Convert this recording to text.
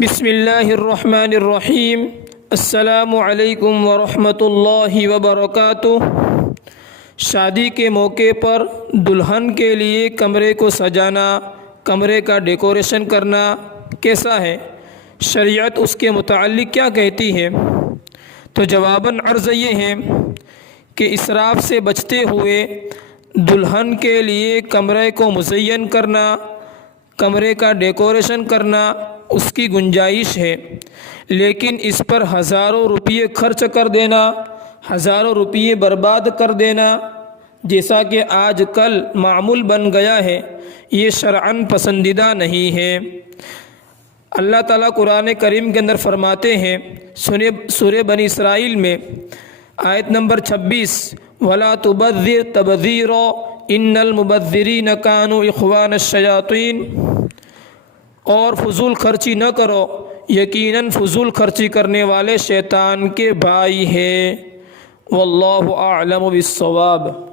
بسم اللہ الرحمن الرحیم۔ السلام علیکم ورحمۃ اللہ وبرکاتہ۔ شادی کے موقع پر دلہن کے لیے کمرے کو سجانا، کمرے کا ڈیکوریشن کرنا کیسا ہے؟ شریعت اس کے متعلق کیا کہتی ہے؟ تو جواباً عرض یہ ہے کہ اسراف سے بچتے ہوئے دلہن کے لیے کمرے کو مزین کرنا، کمرے کا ڈیکوریشن کرنا اس کی گنجائش ہے، لیکن اس پر ہزاروں روپیے خرچ کر دینا، ہزاروں روپیے برباد کر دینا جیسا کہ آج کل معمول بن گیا ہے، یہ شرعاً پسندیدہ نہیں ہے۔ اللہ تعالیٰ قرآن کریم کے اندر فرماتے ہیں سورہ بنی اسرائیل میں آیت نمبر 26، وَلَا تُبَذِّرْ تَبْذِيرًا إِنَّ الْمُبَذِّرِينَ كَانُوا إِخْوَانَ الشَّيَاطِينِ، اور فضول خرچی نہ کرو، یقیناً فضول خرچی کرنے والے شیطان کے بھائی ہیں۔ واللہ اعلم بالصواب۔